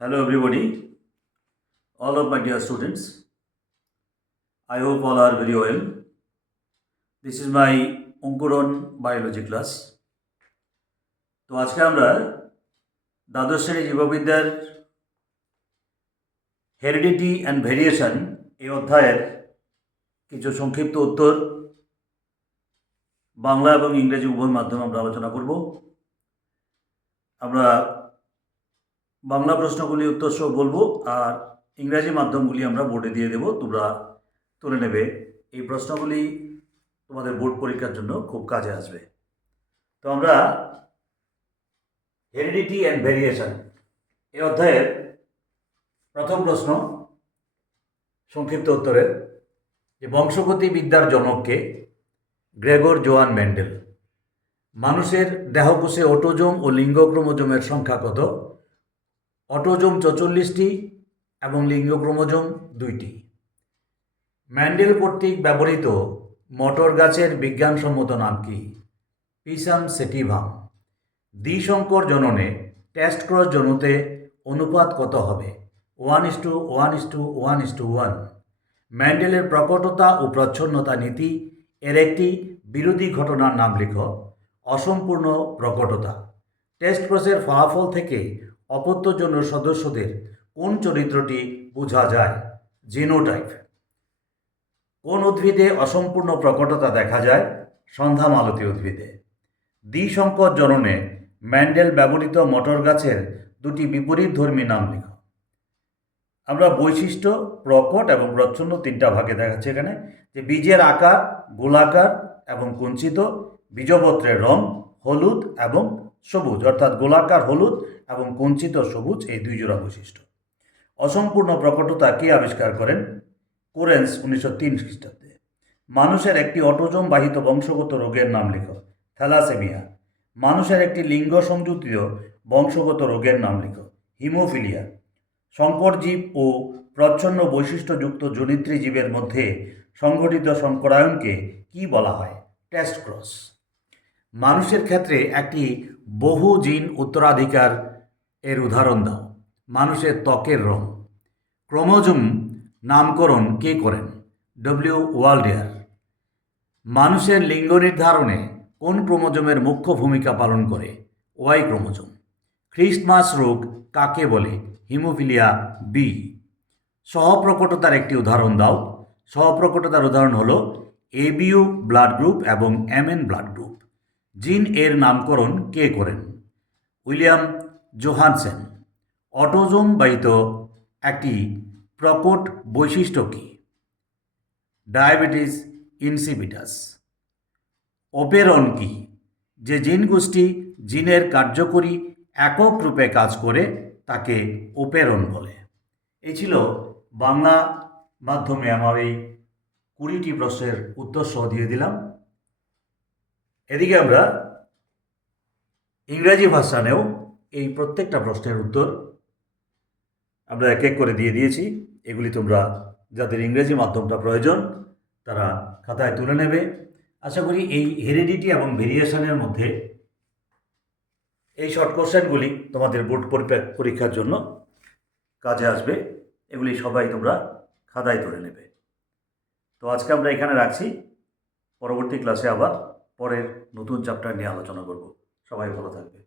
Hello everybody, all of my dear students. I hope all are very well. This is my অঙ্কুরণ biology class. তো আজকে আমরা দ্বাদশ শ্রেণী জীববিদ্যার হেরিডিটি অ্যান্ড ভেরিয়েশন এই অধ্যায়ের কিছু সংক্ষিপ্ত উত্তর বাংলা এবং ইংরেজি উভয় মাধ্যমে আমরা আলোচনা করব। আমরা বাংলা প্রশ্নগুলি উত্তর সহ বলবো আর ইংরাজি মাধ্যমগুলি আমরা বোর্ডে দিয়ে দেব, তোমরা তুলে নেবে। এই প্রশ্নগুলি তোমাদের বোর্ড পরীক্ষার জন্য খুব কাজে আসবে। তো আমরা হেরিডিটি অ্যান্ড ভেরিয়েশন এই অধ্যায়ের প্রথম প্রশ্ন সংক্ষিপ্ত উত্তরের যে বংশগতি বিদ্যার জনককে গ্রেগর জোয়ান মেন্ডেল। মানুষের দেহকোষে অটোজোম ও লিঙ্গ ক্রোমোজোমের সংখ্যা কত? অটোজোম 44টি এবং লিঙ্গ ক্রোমোজোম 2টি। ম্যান্ডেল কর্তৃক ব্যবহৃত মটর গাছের বিজ্ঞানসম্মত নাম কি? পিসাম সেটিভাম। দ্বিসংকর জননে টেস্ট ক্রস জনুতে অনুপাত কত হবে? 1:1:1:1। ম্যান্ডেলের প্রকটতা ও প্রচ্ছন্নতা নীতি এর একটি বিরোধী ঘটনার নাম লিখ। অসম্পূর্ণ প্রকটতা। টেস্ট ক্রসের ফলাফল থেকে অপত্যজন্য সদস্যদের কোন চরিত্রটি বোঝা যায়? জিনোটাইপ। কোন উদ্ভিদে অসম্পূর্ণ প্রকটতা দেখা যায়? সন্ধ্যা মালতী উদ্ভিদে। দ্বিসংকর জননে ম্যান্ডেল ব্যবহৃত মটর গাছের দুটি বিপরীতধর্মী নাম লিখ। আমরা বৈশিষ্ট্য, প্রকট এবং প্রচ্ছন্ন তিনটা ভাগে দেখাচ্ছে এখানে, যে বীজের আকার গোলাকার এবং কুঞ্চিত, বীজপত্রের রং হলুদ এবং সবুজ, অর্থাৎ গোলাকার হলুদ এবং কুঞ্চিত সবুজ, এই দুই জোড়া বৈশিষ্ট্য। অসম্পূর্ণ প্রকটতা কে আবিষ্কার করেন? কোরেন্স 1903 খ্রিস্টাব্দে। মানুষের একটি অটোজোম বাহিত বংশগত রোগের নাম লেখ। থ্যালাসেমিয়া। মানুষের একটি লিঙ্গ সংযুতীয় বংশগত রোগের নাম লেখ। হিমোফিলিয়া। সংকর জীব ও প্রচ্ছন্ন বৈশিষ্ট্যযুক্ত জনিত্রী জীবের মধ্যে সংঘটিত সংকরায়নকে কি বলা হয়? Test cross. মানুষের ক্ষেত্রে একটি বহু জিন উত্তরাধিকার এর উদাহরণ দাও। মানুষের ত্বকের রং। ক্রোমোজোম নামকরণ কে করেন? W Waldeyer. মানুষের লিঙ্গ নির্ধারণে কোন ক্রোমোজোমের মুখ্য ভূমিকা পালন করে? Y chromosome. খ্রিস্টমাস রোগ কাকে বলে? Haemophilia B. সহপ্রকটতার একটি উদাহরণ দাও। সহপ্রকটতার উদাহরণ হলো এবিও ব্লাড গ্রুপ এবং এমএন ব্লাড গ্রুপ। জিন এর নামকরণ কে করেন? William Johansen. অটোজোম বাহিত একটি প্রকট বৈশিষ্ট্য কি? Diabetes insipidus. অপেরন কি? যে জিন গোষ্ঠী জিনের কার্যকরী একক রূপে কাজ করে তাকে অপেরন বলে। এই ছিল বাংলা মাধ্যমে আমার এই 20টি প্রশ্নের উত্তর সহ দিয়ে দিলাম। এদিকে আমরা ইংরাজি ভাষানেও এই প্রত্যেকটা প্রশ্নের উত্তর আমরা এক এক করে দিয়ে দিয়েছি। এগুলি তোমরা যাদের ইংরেজি মাধ্যমটা প্রয়োজন তারা খাতায় তুলে নেবে। আশা করি এই হেরিডিটি এবং ভেরিয়েশনের মধ্যে এই শর্ট কোশ্চেনগুলি তোমাদের বোর্ড পরীক্ষার জন্য কাজে আসবে। এগুলি সবাই তোমরা খাতায় তুলে নেবে। তো আজকে আমরা এখানে রাখছি। পরবর্তী ক্লাসে আবার পরের নতুন চ্যাপ্টার নিয়ে আলোচনা করব। সবাই ভালো থাকবে।